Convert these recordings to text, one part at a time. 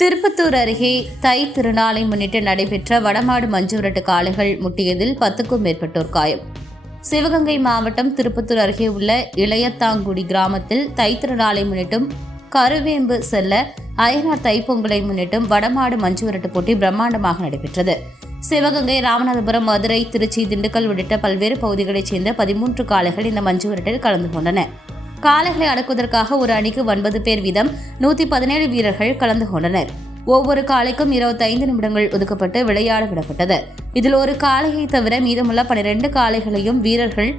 திருப்பத்தூர் அருகே தை திருநாளை முன்னிட்டு நடைபெற்ற வடமாடு மஞ்சுவிரட்டு காளைகள் முட்டியதில் பத்துக்கும் மேற்பட்டோர் காயம். சிவகங்கை மாவட்டம் திருப்பத்தூர் அருகே உள்ள இளையத்தாங்குடி கிராமத்தில் தை திருநாளை முன்னிட்டும் கருவேம்பு செல்ல அயனார் தைப்பொங்கலை முன்னிட்டும் வடமாடு மஞ்சுவிரட்டு போட்டி பிரம்மாண்டமாக நடைபெற்றது. சிவகங்கை ராமநாதபுரம் மதுரை திருச்சி திண்டுக்கல் உள்ளிட்ட பல்வேறு பகுதிகளைச் சேர்ந்த பதிமூன்று காளைகள் இந்த மஞ்சுவிரட்டில் கலந்து கொண்டன. காளைகளை அடக்குவதற்காக ஒரு அணிக்கு ஒன்பது பேர் வீதம் நூத்தி பதினேழு வீரர்கள் கலந்து கொண்டனர். ஒவ்வொரு காளைக்கும் இருபத்தைந்து நிமிடங்கள் ஒதுக்கப்பட்டு விளையாட விடப்பட்டது இதில் ஒரு காளையை தவிர மீதமுள்ள பனிரெண்டு காளைகளையும் வீரர்கள்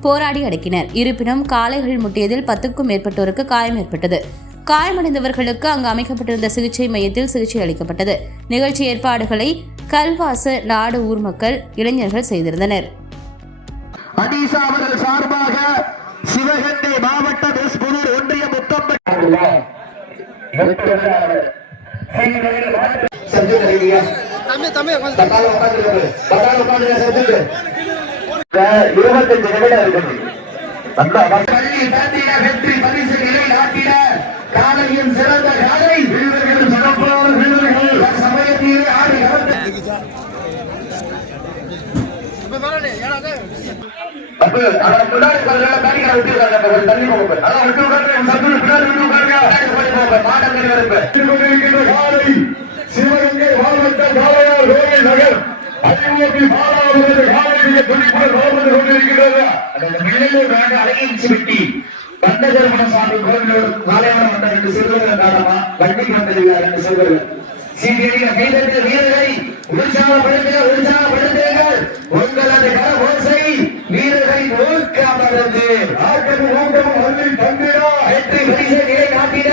போராடி அடக்கினர். இருப்பினும் காளைகள் முட்டியதில் பத்துக்கும் மேற்பட்டோருக்கு காயம் ஏற்பட்டது. காயமடைந்தவர்களுக்கு அங்கு அமைக்கப்பட்டிருந்த சிகிச்சை மையத்தில் சிகிச்சை அளிக்கப்பட்டது. நிகழ்ச்சி ஏற்பாடுகளை கல்வாச நாடு ஊர் மக்கள் இளைஞர்கள் செய்திருந்தனர். அவர்கள் சார்பாக சிவகங்கை மாவட்டம் எஸ் புதூர் ஒன்றிய இருபத்தஞ்சு நிமிடம் இருக்குது. வெற்றி பரிசு நிலை நாட்டின காலையின் சிறந்த காலை. வீரர்கள் சிறப்பான வீரர்கள். சமயத்திலே ஆடி அப்ப அவரை முன்னாடி பாருங்க பேரிகார விட்டு உட்காருங்க கொஞ்சம் தள்ளி போங்க அதான் விட்டு உட்காருங்க சத்துரு பின்னாடி விட்டு உட்காருங்க. மாட்டம் இருப்பு. கொண்டிருக்கின்ற காலை சிவகங்கை மாவட்ட காலையார் ரோகை நகர் ஐஓபி மாலாவது காலையை துணிப்புடன் ரோமந்து கொண்டிருக்கிறது அந்த வெள்ளையூர் நாடு அழகிச்சு வெட்டி கண்டகர்மணசாமி கோவில் காலையார் ரெண்டு சிறுவர்கள் காரணமா கைதட்ட உற்சாகப்படுத்துங்கள். உங்களது கர ஓசை வீரரை நோக்க அமர்ந்து ஆட்டம் ஊக்கம் ஒன்றில் தந்திரா வெற்றி பரிசை நிலை நாட்டிட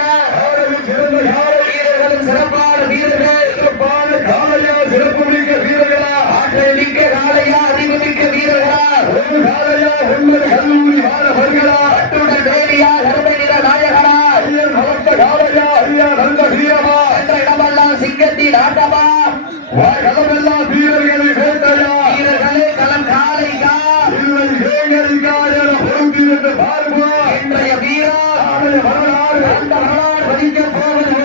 வரலாறு பதிக்க போவது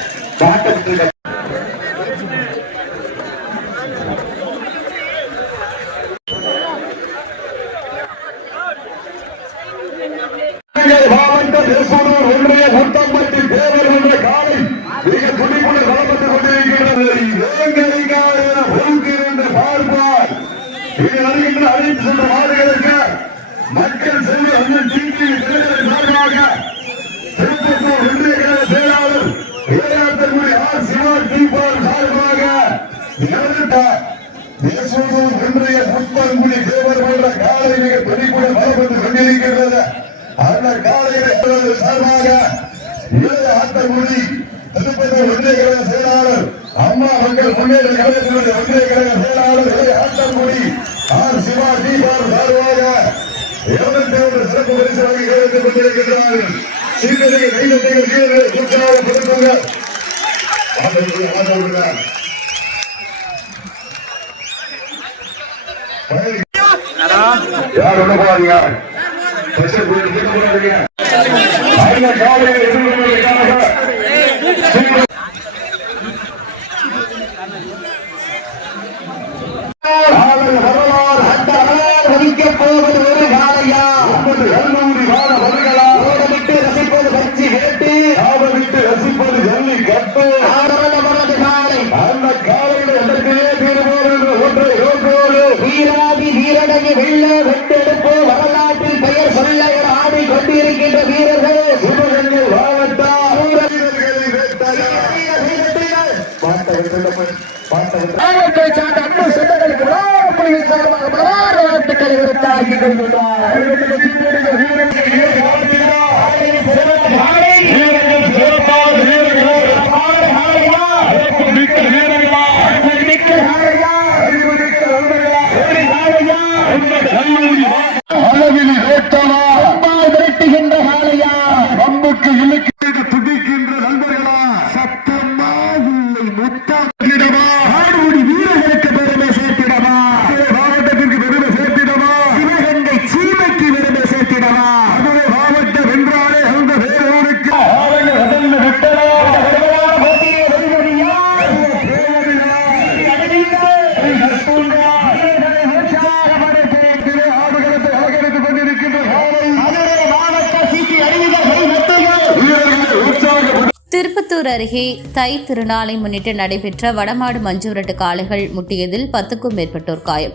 பொழுதும் இன்றைய முப்பங்குடி தேவர் போன்ற காலை மிக பெருக்கூட வரப்பட்டு கொண்டிருக்கின்றது. அந்த காலையில் சார்பாக இளைய ஆட்டக்குடி திருப்பதி ஒன்றிய கழக செயலாளர் அம்மா மக்கள் முன்னேற்ற கழகத்தினுடைய ஒன்றிய கழக செயலாளர் இளைய ஆட்டக்குடி ஆர் சிவா டி பார் சார்பாக இருநூத்தி ஒன்று சிறப்பு பரிசு வழங்கி கவனித்துக் கொண்டிருக்கின்றார்கள். சீர்நிலை கைதத்தை உற்சாகப்படுத்துங்கள். காலையில் எதிர்கொள்வதற்காக காலையில் வரலாறு அந்த அலார் போவது வீராதி வீரடங்கி வெள்ள வெட்டெடுப்பு வரலாற்றில் பெயர் சொல்ல என ஆடி கொண்டிருக்கின்ற வீரர்கள் சிவகங்கை மாவட்டம். சார்ந்த அன்பு சொந்தங்களுக்கு சார்பாக வாழ்த்துக்களை விடுத்தாக்கி கொண்டுள்ளார் Yeah. திருப்பத்தூர் அருகே தை திருநாளை முன்னிட்டு நடைபெற்ற வடமாடு மஞ்சுவிரட்டு காளைகள் முட்டியதில் பத்துக்கும் மேற்பட்டோர் காயம்.